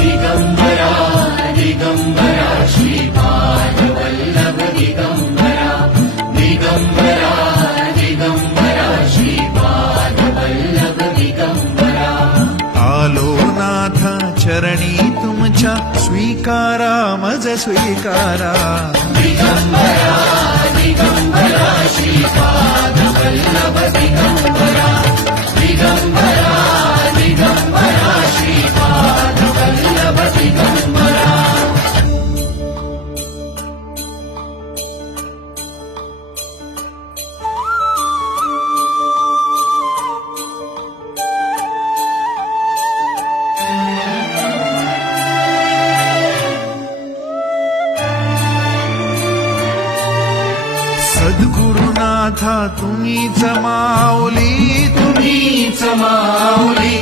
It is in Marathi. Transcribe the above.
दिगंबरा दिगंबरा श्रीपादवल्लभ दिगंबरा दिगंबरा दिगंबरा श्रीपादवल्लभ दिगंबरा आलो नाथ चरणी तुमच्या स्वीकारा मज स्वीकारा दिगंबरा दिगंबरा श्रीपादवल्लभ दिगंबरा दिगंबरा दिगंबरा श्रीपादवल्लभ दिगंबरा सद्गुरुनाथा तुम्हीच माऊली तुम्हीच माऊली